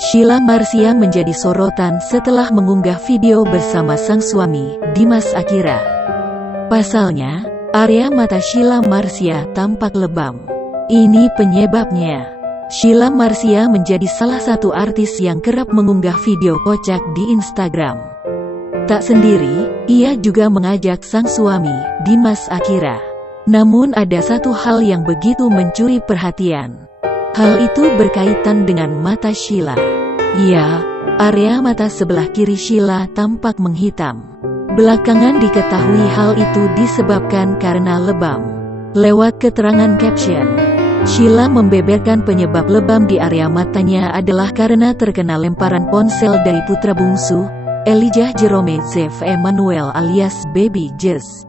Sheila Marcia menjadi sorotan setelah mengunggah video bersama sang suami, Dimas Akira. Pasalnya, area mata Sheila Marcia tampak lebam. Ini penyebabnya. Sheila Marcia menjadi salah satu artis yang kerap mengunggah video kocak di Instagram. Tak sendiri, ia juga mengajak sang suami, Dimas Akira. Namun ada satu hal yang begitu mencuri perhatian. Hal itu berkaitan dengan mata Sheila. Ya, area mata sebelah kiri Sheila tampak menghitam. Belakangan diketahui hal itu disebabkan karena lebam. Lewat keterangan caption, Sheila membeberkan penyebab lebam di area matanya adalah karena terkena lemparan ponsel dari putra bungsu, Elijah Jerome Zev Emmanuel alias Baby Jesus.